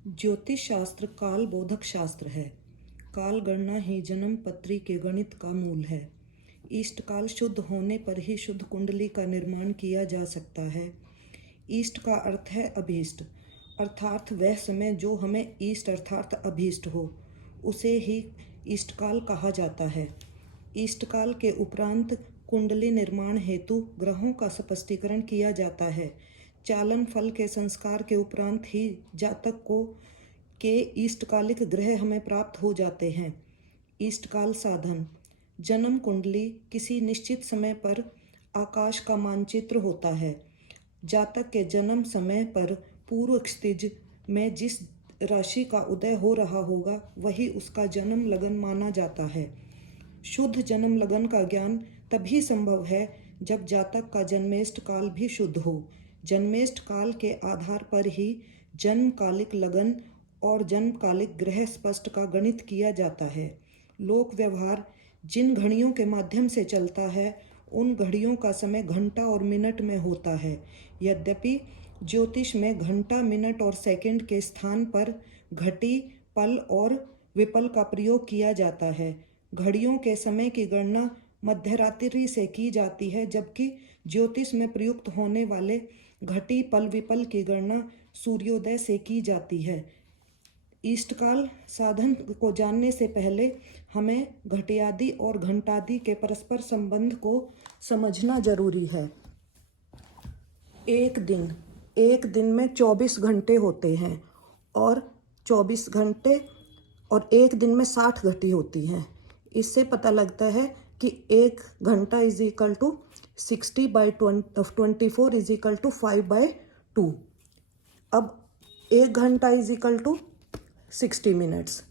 ज्योतिष शास्त्र काल बोधक शास्त्र है। काल गणना ही जन्म पत्री के गणित का मूल है। ईष्ट काल शुद्ध होने पर ही शुद्ध कुंडली का निर्माण किया जा सकता है। ईष्ट का अर्थ है अभीष्ट, अर्थात वह समय जो हमें ईष्ट अर्थात अभीष्ट हो, उसे ही ईष्ट काल कहा जाता है। ईष्ट काल के उपरांत कुंडली निर्माण हेतु ग्रहों का स्पष्टीकरण किया जाता है। चालन फल के संस्कार के उपरांत ही जातक को के ईष्टकालिक ग्रह हमें प्राप्त हो जाते हैं। ईष्टकाल साधन: जन्म कुंडली किसी निश्चित समय पर आकाश का मानचित्र होता है। जातक के जन्म समय पर पूर्व क्षितिज में जिस राशि का उदय हो रहा होगा वही उसका जन्म लगन माना जाता है। शुद्ध जन्म लगन का ज्ञान तभी संभव है जब जातक का जन्मेष्ट काल भी शुद्ध हो। जन्मेष्ट काल के आधार पर ही जन्मकालिक लगन और जन्मकालिक ग्रह स्पष्ट का गणित किया जाता है। लोक व्यवहार जिन घड़ियों के माध्यम से चलता है उन घड़ियों का समय घंटा और मिनट में होता है। यद्यपि ज्योतिष में घंटा, मिनट और सेकंड के स्थान पर घटी, पल और विपल का प्रयोग किया जाता है। घड़ियों के समय की गणना मध्यरात्रि से की जाती है, जबकि ज्योतिष में प्रयुक्त होने वाले घटी, पल, विपल की गणना सूर्योदय से की जाती है। ईष्टकाल साधन को जानने से पहले हमें घटियादि और घंटादि के परस्पर संबंध को समझना जरूरी है। एक दिन में 24 घंटे होते हैं और 24 घंटे और एक दिन में 60 घटी होती हैं। इससे पता लगता है कि एक घंटा is equal to 60/24 is equal to 5/2। अब एक घंटा इज इक्वल टू 60 मिनट्स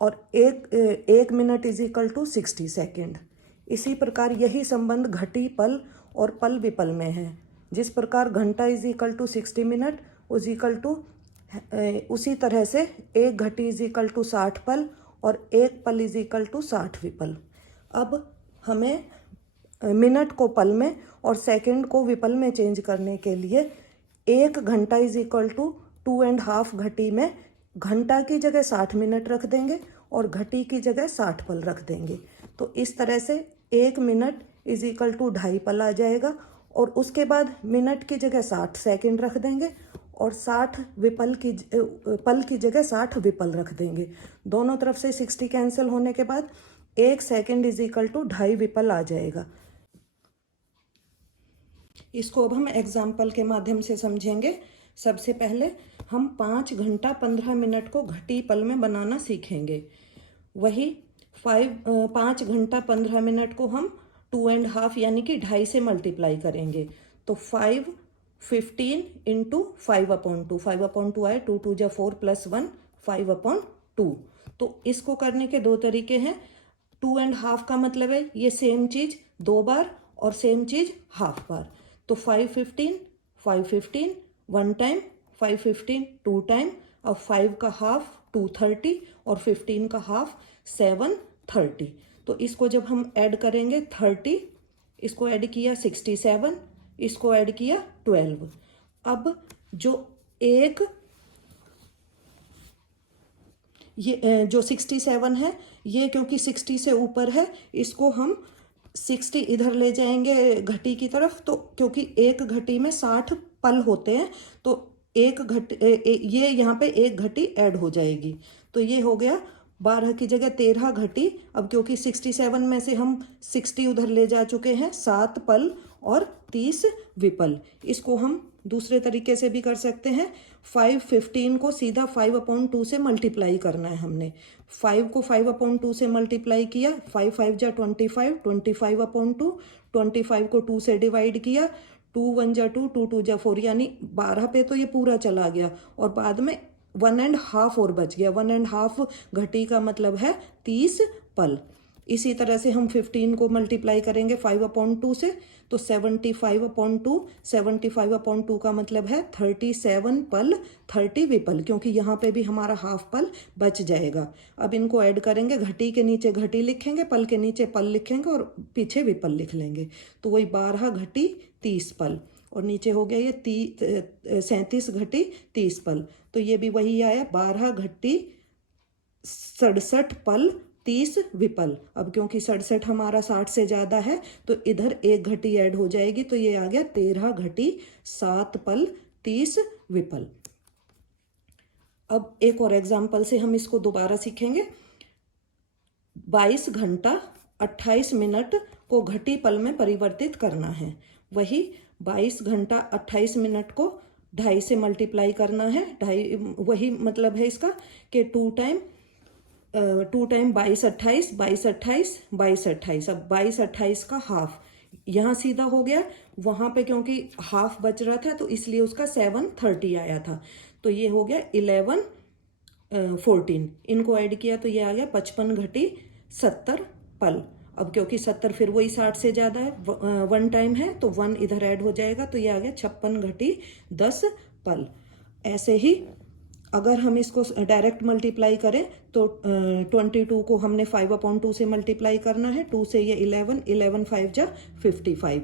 और एक minute is equal to 60 second. इसी प्रकार यही संबंध घटी, पल और पल विपल में है। जिस प्रकार घंटा is equal to 60 minute is equal to उसी तरह से एक घटी इज इक्वल टू 60 पल और एक पल इज इक्वल टू 60 विपल। अब हमें मिनट को पल में और सेकंड को विपल में चेंज करने के लिए एक घंटा इज इक्वल टू 2.5 घटी में घंटा की जगह 60 मिनट रख देंगे और घटी की जगह 60 पल रख देंगे। तो इस तरह से एक मिनट इज इक्वल टू 2.5 पल आ जाएगा और उसके बाद मिनट की जगह 60 सेकंड रख देंगे और 60 विपल की पल की जगह 60 विपल रख देंगे। दोनों तरफ से 60 कैंसिल होने के बाद एक सेकंड इज इक्वल टू 2.5 विपल आ जाएगा। इसको अब हम एग्जाम्पल के माध्यम से समझेंगे। सबसे पहले हम 5 घंटा 15 मिनट को घटी पल में बनाना सीखेंगे। वही 5 घंटा 15 मिनट को हम 2.5 यानी कि 2.5 से मल्टीप्लाई करेंगे। तो 5 15 इंटू 5/2, 5/2 आए, 2 2 जा 4 प्लस 1 5/2। तो इसको करने के दो तरीके हैं। 2.5 का मतलब है ये सेम चीज 2 बार और सेम चीज हाफ बार। तो 5 15 1 टाइम, 5 15 2 टाइम। अब 5 का हाफ 230 और 15 का हाफ 730। तो इसको जब हम ऐड करेंगे 30, इसको ऐड किया 67, इसको ऐड किया 12। अब जो ये जो 67 है ये क्योंकि 60 से ऊपर है, इसको हम 60 इधर ले जाएंगे घटी की तरफ। तो क्योंकि एक घटी में 60 पल होते हैं तो एक घटी ये यहाँ पे एक घटी ऐड हो जाएगी। तो ये हो गया 12 की जगह 13 घटी। अब क्योंकि 67 में से हम 60 उधर ले जा चुके हैं, 7 पल और 30 विपल। इसको हम दूसरे तरीके से भी कर सकते हैं। 5 15 को सीधा 5/2 से मल्टीप्लाई करना है हमने। 5 को 5/2 से मल्टीप्लाई किया, 5 5 जा 25, 25/2, 25 को 2 से डिवाइड किया, 2 1 जा 2, 2 2 जा 4, यानी 12 पे तो ये पूरा चला गया और बाद में 1.5 और बच गया। 1.5 घटी का मतलब है 30 पल। इसी तरह से हम 15 को मल्टीप्लाई करेंगे 5/2 से, तो 75/2, 75/2 का मतलब है 37 पल 30 विपल, क्योंकि यहाँ पे भी हमारा हाफ पल बच जाएगा। अब इनको ऐड करेंगे, घटी के नीचे घटी लिखेंगे, पल के नीचे पल लिखेंगे और पीछे विपल लिख लेंगे। तो वही 12 घटी 30 पल। और नीचे हो गया ये 37 घटी 30 पल, तो ये भी वही आया 12 घटी 67 पल 30 विपल। अब क्योंकि 67 हमारा 60 से ज़्यादा है तो इधर एक घटी ऐड हो जाएगी, तो ये आ गया 13 घटी 7 पल 30 विपल। अब एक और एग्जाम्पल से हम इसको दोबारा सीखेंगे। 22 घंटा 28 मिनट को घटी पल में परिवर्तित करना है। वही 22 घंटा 28 मिनट को 2.5 से मल्टीप्लाई करना है। 2.5 वही मतलब है इसका कि 2 टाइम 22 28 22 28 22 28। अब 22 28 का हाफ यहाँ सीधा हो गया, वहाँ पे क्योंकि हाफ बच रहा था तो इसलिए उसका 730 आया था, तो ये हो गया 11 14। इनको ऐड किया तो ये आ गया 55 घटी 70 पल। अब क्योंकि 70 फिर वही 60 से ज़्यादा है, 1 टाइम है तो 1 इधर ऐड हो जाएगा, तो ये आ गया 56 घटी 10 पल। ऐसे ही अगर हम इसको डायरेक्ट मल्टीप्लाई करें तो 22 को हमने 5/2 से मल्टीप्लाई करना है, 2 से ये 11 11 5 जा 55।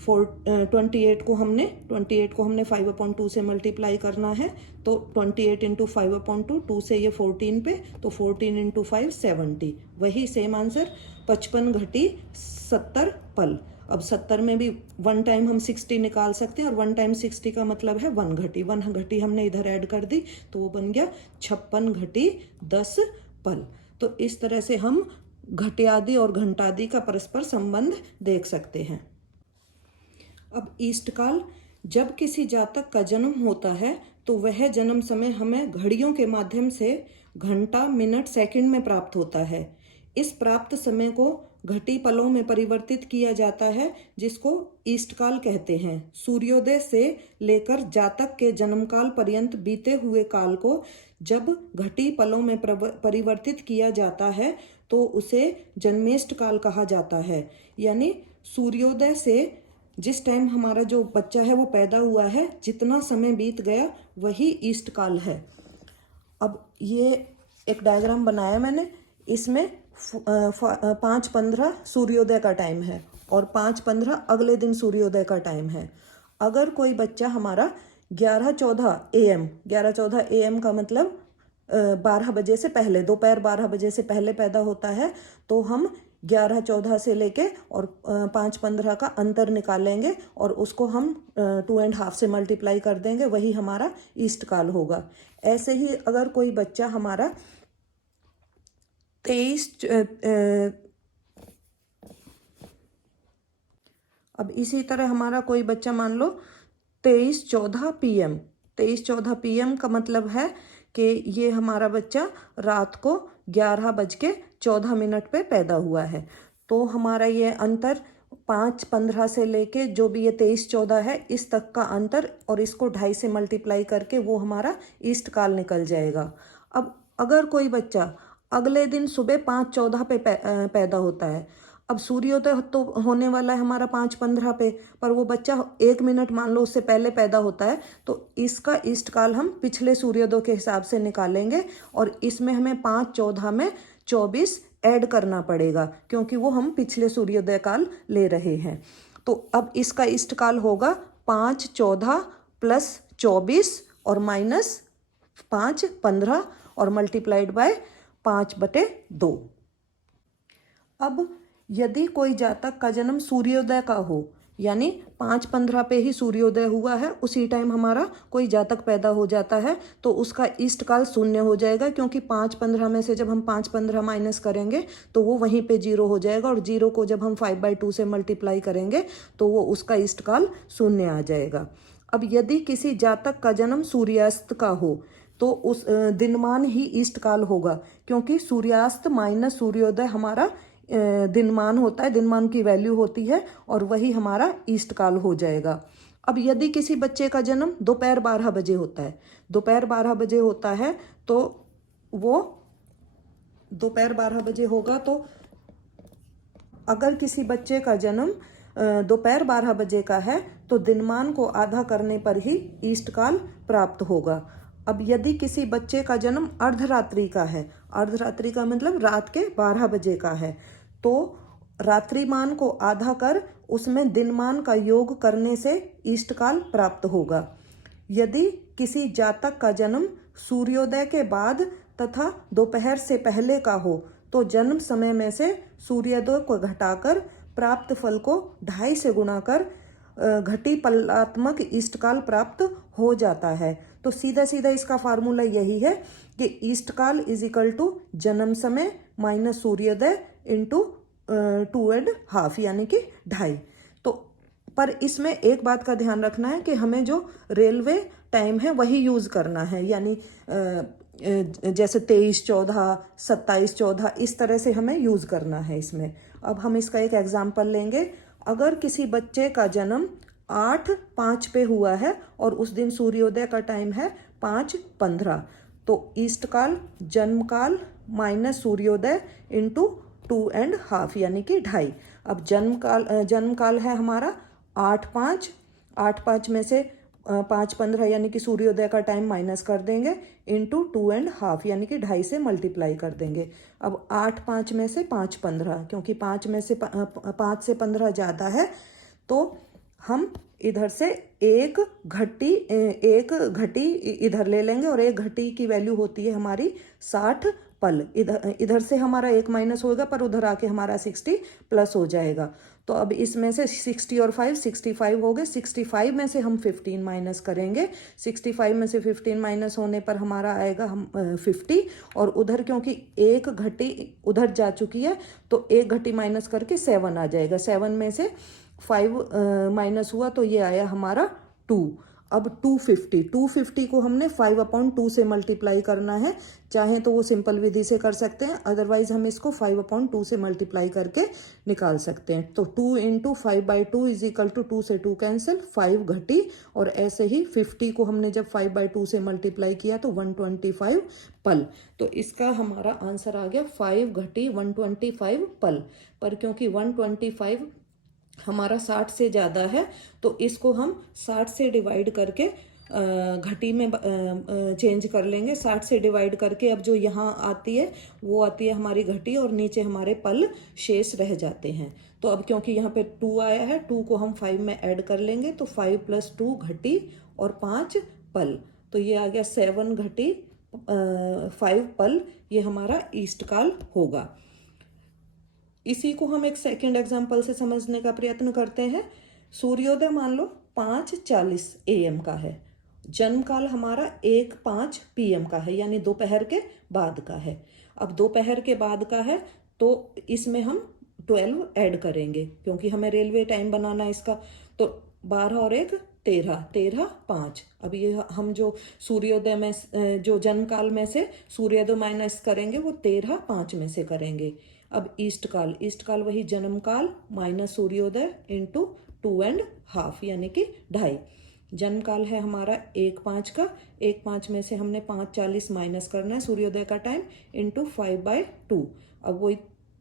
28 को हमने 5/2 से मल्टीप्लाई करना है, तो 28 इंटू 5/2, 2 से ये 14 पे, तो 14 इंटू 5 70। वही सेम आंसर 55 घटी 70 पल। अब 70 में भी 1 टाइम हम 60 निकाल सकते हैं, और 1 टाइम 60 का मतलब है 1 घटी। 1 घटी हमने इधर ऐड कर दी तो वो बन गया 56 घटी 10 पल। तो इस तरह से हम घट्यादि और घंटादि का परस्पर संबंध देख सकते हैं। अब ईष्टकाल, जब किसी जातक का जन्म होता है तो वह जन्म समय हमें घड़ियों के माध्यम से घंटा मिनट सेकंड में प्राप्त होता है। इस प्राप्त समय को घटी पलों में परिवर्तित किया जाता है, जिसको ईष्टकाल कहते हैं। सूर्योदय से लेकर जातक के जन्मकाल पर्यंत बीते हुए काल को जब घटी पलों में परिवर्तित किया जाता है तो उसे जन्मेष्ट काल कहा जाता है। यानी सूर्योदय से जिस टाइम हमारा जो बच्चा है वो पैदा हुआ है, जितना समय बीत गया वही ईष्ट काल है। अब ये एक डायग्राम बनाया मैंने, इसमें 5:15 सूर्योदय का टाइम है और 5:15 अगले दिन सूर्योदय का टाइम है। अगर कोई बच्चा हमारा 11:14 AM, 11:14 AM का मतलब 12 बजे से पहले, दोपहर 12 बजे से पहले पैदा होता है, तो हम 11:14 से लेके और 5:15 का अंतर निकालेंगे और उसको हम 2.5 से मल्टीप्लाई कर देंगे, वही हमारा ईष्ट काल होगा। ऐसे ही अगर कोई बच्चा हमारा 23 अब इसी तरह हमारा कोई बच्चा मान लो 23:14 PM, 23:14 PM का मतलब है कि ये हमारा बच्चा रात को 11:14 पे पैदा हुआ है। तो हमारा ये अंतर 5:15 से लेके जो भी ये 23:14 है इस तक का अंतर, और इसको 2.5 से मल्टीप्लाई करके वो हमारा ईष्ट काल निकल जाएगा। अब अगर कोई बच्चा अगले दिन सुबह 5:14 पे पैदा होता है, अब सूर्योदय तो होने वाला है हमारा 5:15 पे, पर वो बच्चा 1 मिनट मान लो उससे पहले पैदा होता है, तो इसका ईष्ट काल हम पिछले सूर्योदय के हिसाब से निकालेंगे और इसमें हमें 5:14 में 24 ऐड करना पड़ेगा, क्योंकि वो हम पिछले सूर्योदय काल ले रहे हैं। तो अब इसका ईष्ट काल होगा 5:14 प्लस 24 और माइनस 5:15 और मल्टीप्लाइड बाय 5/2। अब यदि कोई जातक का जन्म सूर्योदय का हो, यानी 5:15 पे ही सूर्योदय हुआ है, उसी टाइम हमारा कोई जातक पैदा हो जाता है, तो उसका ईष्ट काल 0 हो जाएगा, क्योंकि 5:15 में से जब हम 5:15 माइनस करेंगे तो वो वहीं पे 0 हो जाएगा, और 0 को जब हम 5/2 से मल्टीप्लाई करेंगे तो वो उसका ईष्ट काल 0 आ जाएगा। अब यदि किसी जातक का जन्म सूर्यास्त का हो तो उस दिनमान ही ईष्ट काल होगा, क्योंकि सूर्यास्त माइनस सूर्योदय हमारा दिनमान होता है, दिनमान की वैल्यू होती है, और वही हमारा ईष्ट काल हो जाएगा। अब यदि किसी बच्चे का जन्म दोपहर 12 बजे होता है, दोपहर 12 बजे होता है, तो वो दोपहर 12 बजे होगा, तो अगर किसी बच्चे का जन्म दोपहर 12 बजे का है तो दिनमान को आधा करने पर ही ईष्ट काल प्राप्त होगा। अब यदि किसी बच्चे का जन्म अर्धरात्रि का है, अर्धरात्रि का मतलब रात के 12 बजे का है, तो रात्रिमान को आधा कर उसमें दिनमान का योग करने से इष्टकाल प्राप्त होगा। यदि किसी जातक का जन्म सूर्योदय के बाद तथा दोपहर से पहले का हो तो जन्म समय में से सूर्योदय को घटाकर प्राप्त फल को 2.5 से गुणा कर घटी फलात्मक इष्टकाल प्राप्त हो जाता है। तो सीधा सीधा इसका फार्मूला यही है कि इष्टकाल इज इक्वल टू जन्म समय माइनस सूर्योदय इंटू 2.5 यानी कि 2.5। तो पर इसमें एक बात का ध्यान रखना है कि हमें जो रेलवे टाइम है वही यूज़ करना है, यानी जैसे 23-14, 27-14 इस तरह से हमें यूज़ करना है इसमें। अब हम इसका एक एग्जाम्पल लेंगे। अगर किसी बच्चे का जन्म 8/5 पे हुआ है और उस दिन सूर्योदय का टाइम है 5:15, तो इष्टकाल जन्मकाल माइनस सूर्योदय इंटू 2.5 यानी कि 2.5। अब जन्मकाल है हमारा 8/5 में से 5:15 यानी कि सूर्योदय का टाइम माइनस कर देंगे इंटू 2.5 यानी कि 2.5 से मल्टीप्लाई कर देंगे। अब 8/5 में से 5:15, क्योंकि 5 में से 5 से 15 ज़्यादा है तो हम इधर से एक घटी इधर ले लेंगे और एक घटी की वैल्यू होती है हमारी 60 पल। इधर से हमारा 1 माइनस होगा पर उधर आके हमारा 60 प्लस हो जाएगा। तो अब इसमें से 60 और 5 65 हो गए। 65 में से हम 15 माइनस करेंगे। 65 में से 15 माइनस होने पर हमारा आएगा 50, और उधर क्योंकि एक घटी उधर जा चुकी है तो एक घटी माइनस करके 7 आ जाएगा। 7 में से 5 माइनस हुआ तो ये आया हमारा 2। अब 250 को हमने 5/2 से मल्टीप्लाई करना है। चाहे तो वो सिंपल विधि से कर सकते हैं, अदरवाइज हम इसको 5/2 से मल्टीप्लाई करके निकाल सकते हैं। तो 2 × 5/2 इज इक्वल टू 2 से 2 कैंसिल, 5 घटी, और ऐसे ही 50 को हमने जब 5/2 से मल्टीप्लाई किया तो 125 पल। तो इसका हमारा आंसर आ गया 5 घटी 125 पल। पर क्योंकि 125 हमारा 60 से ज़्यादा है तो इसको हम 60 से डिवाइड करके घटी में चेंज कर लेंगे। 60 से डिवाइड करके अब जो यहाँ आती है वो आती है हमारी घटी, और नीचे हमारे पल शेष रह जाते हैं। तो अब क्योंकि यहाँ पे 2 आया है, 2 को हम 5 में ऐड कर लेंगे तो 5 + 2 घटी और 5 पल। तो ये आ गया 7 घटी 5 पल, ये हमारा इष्टकाल होगा। इसी को हम एक सेकंड एग्जाम्पल से समझने का प्रयत्न करते हैं। सूर्योदय मान लो 5:40 AM का है, जन्मकाल हमारा 1:05 PM का है, यानी दोपहर के बाद का है। अब दोपहर के बाद का है तो इसमें हम 12 ऐड करेंगे क्योंकि हमें रेलवे टाइम बनाना है इसका। तो 12 और 1 13, 13:05। अब ये हम जो सूर्योदय में जो जन्मकाल में से सूर्योदय माइनस करेंगे वो 13:05 में से करेंगे। अब इष्टकाल वही जन्मकाल माइनस सूर्योदय इंटू 2.5 यानी कि 2.5। जन्मकाल है हमारा 1:05 का, 1:05 में से हमने 5:40 माइनस करना है सूर्योदय का टाइम इंटू 5/2। अब वही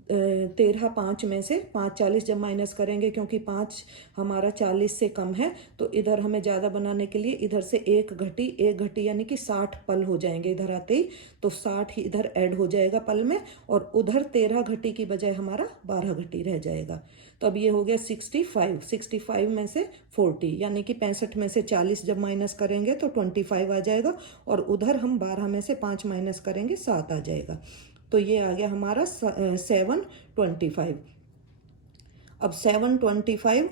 13:05 में से 5:40 जब माइनस करेंगे, क्योंकि 5 हमारा 40 से कम है तो इधर हमें ज़्यादा बनाने के लिए इधर से एक घटी यानी कि 60 पल हो जाएंगे इधर आते ही। तो 60 ही इधर ऐड हो जाएगा पल में, और उधर 13 घटी की बजाय हमारा 12 घटी रह जाएगा। तो अब ये हो गया 65 में से 40 यानी कि 65 में से 40 जब माइनस करेंगे तो 25 आ जाएगा, और उधर हम 12 में से 5 माइनस करेंगे 7 आ जाएगा। तो ये आ गया हमारा 725। अब 725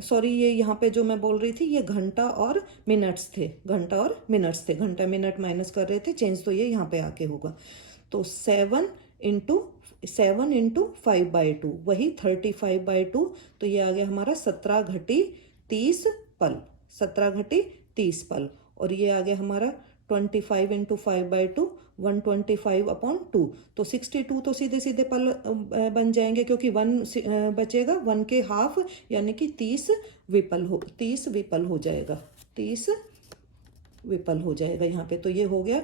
सॉरी, ये यहाँ पे जो मैं बोल रही थी ये घंटा और मिनट्स थे, घंटा मिनट माइनस कर रहे थे, चेंज तो ये यहाँ पे आके होगा। तो 7 × 5/2 वही 35/2, तो ये आ गया हमारा 17 घटी 30 पल, 17 घटी 30 पल। और ये आ गया हमारा 25 × 5/2 125/2। तो 62 तो सीधे सीधे पल बन जाएंगे क्योंकि 1 बचेगा, 1 के हाफ यानी कि 30 विपल हो जाएगा, 30 विपल हो जाएगा यहाँ पे। तो ये हो गया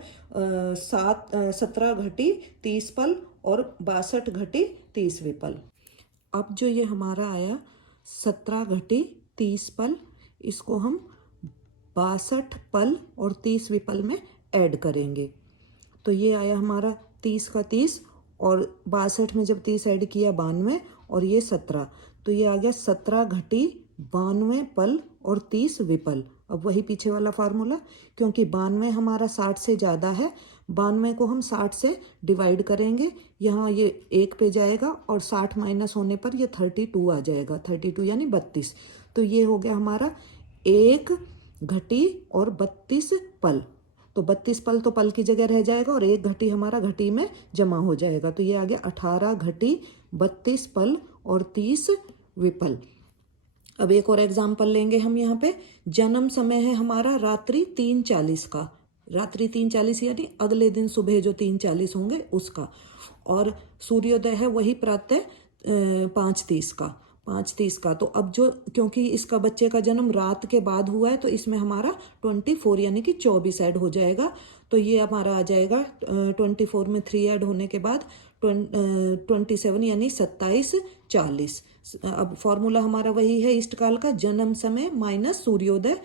17 घटी 30 पल और 62 घटी 30 विपल। अब जो ये हमारा आया 17 घटी 30 पल, इसको हम 62 पल और 30 विपल में ऐड करेंगे। तो ये आया हमारा 30 का 30 और 62 में जब 30 ऐड किया 92 और ये 17, तो ये आ गया 17 घटी 92 पल और 30 विपल। अब वही पीछे वाला फार्मूला, क्योंकि 92 हमारा 60 से ज़्यादा है, 92 को हम 60 से डिवाइड करेंगे, यहाँ ये 1 पे जाएगा और 60 माइनस होने पर ये 32 आ जाएगा, 32 यानी 32। तो ये हो गया हमारा 1 घटी और 32 पल। तो 32 पल तो पल की जगह रह जाएगा और 1 घटी हमारा घटी में जमा हो जाएगा। तो ये आ गया 18 घटी 32 पल और 30 विपल। अब एक और एग्जाम्पल लेंगे हम यहाँ पे। जन्म समय है हमारा रात्रि 3:40 का, रात्रि 3:40 यानी अगले दिन सुबह जो 3:40 होंगे उसका, और सूर्योदय है वही प्रातः 5:30 का, 5:30 का। तो अब जो, क्योंकि इसका बच्चे का जन्म रात के बाद हुआ है तो इसमें हमारा 24 यानी कि 24 ऐड हो जाएगा। तो ये हमारा आ जाएगा 24 में 3 ऐड होने के बाद 27 यानी 27:40। अब फॉर्मूला हमारा वही है इष्टकाल का, जन्म समय माइनस सूर्योदय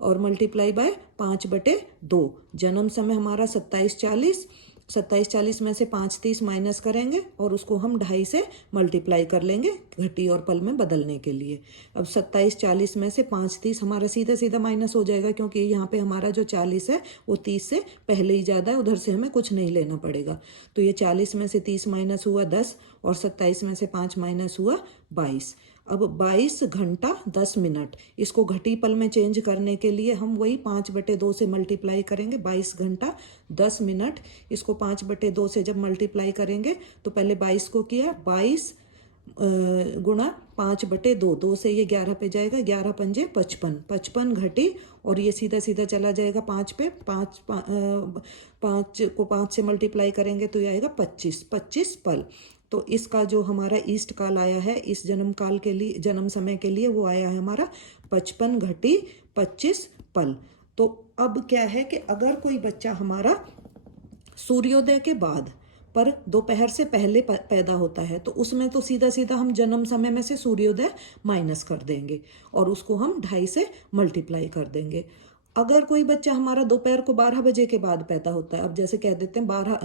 और मल्टीप्लाई बाय 5/2। जन्म समय हमारा 27:40, 27:40 में से 5:30 माइनस करेंगे और उसको हम 2.5 से मल्टीप्लाई कर लेंगे घटी और पल में बदलने के लिए। अब 27:40 में से 5:30 हमारा सीधा सीधा माइनस हो जाएगा, क्योंकि यहाँ पे हमारा जो 40 है वो 30 से पहले ही ज़्यादा है, उधर से हमें कुछ नहीं लेना पड़ेगा। तो ये 40 में से 30 माइनस हुआ 10 और 27 में से 5 माइनस हुआ 22। अब 22 घंटा 10 मिनट, इसको घटी पल में चेंज करने के लिए हम वही 5/2 से मल्टीप्लाई करेंगे। 22 घंटा 10 मिनट, इसको 5/2 से जब मल्टीप्लाई करेंगे तो पहले 22 को किया, 22 गुणा 5/2, 2 से ये 11 पे जाएगा, 11 पंजे 55, 55 घटी और ये सीधा सीधा चला जाएगा 5 पे, 5 को 5 से मल्टीप्लाई करेंगे तो ये आएगा 25, 25 पल। तो इसका जो हमारा ईस्ट काल आया है इस जन्म काल के लिए, जन्म समय के लिए, वो आया है हमारा 55 घटी 25 पल। तो अब क्या है कि अगर कोई बच्चा हमारा सूर्योदय के बाद पर दोपहर से पहले पैदा होता है तो उसमें तो सीधा सीधा हम जन्म समय में से सूर्योदय माइनस कर देंगे और उसको हम 2.5 से मल्टीप्लाई कर देंगे। अगर कोई बच्चा हमारा दोपहर को 12 बजे के बाद पैदा होता है, अब जैसे कह देते हैं 12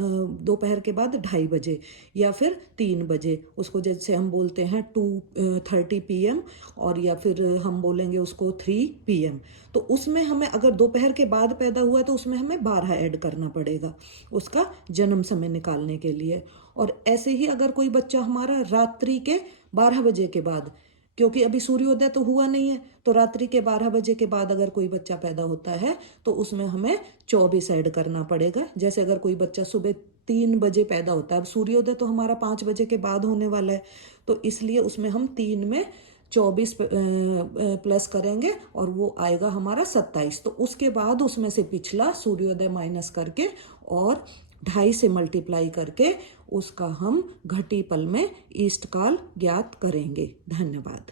दोपहर के बाद 2:30 बजे या फिर 3 बजे, उसको जैसे हम बोलते हैं 2:30 PM, और या फिर हम बोलेंगे उसको 3 PM। तो उसमें हमें, अगर दोपहर के बाद पैदा हुआ है तो उसमें हमें 12 ऐड करना पड़ेगा उसका जन्म समय निकालने के लिए। और ऐसे ही अगर कोई बच्चा हमारा रात्रि के 12 बजे के बाद, क्योंकि अभी सूर्योदय तो हुआ नहीं है, तो रात्रि के 12 बजे के बाद अगर कोई बच्चा पैदा होता है तो उसमें हमें 24 ऐड करना पड़ेगा। जैसे अगर कोई बच्चा सुबह 3 बजे पैदा होता है, अब सूर्योदय तो हमारा 5 बजे के बाद होने वाला है, तो इसलिए उसमें हम 3 में 24 प्लस करेंगे और वो आएगा हमारा 27। तो उसके बाद उसमें से पिछला सूर्योदय माइनस करके और 2.5 से मल्टीप्लाई करके उसका हम घटी पल में ईस्ट काल ज्ञात करेंगे। धन्यवाद।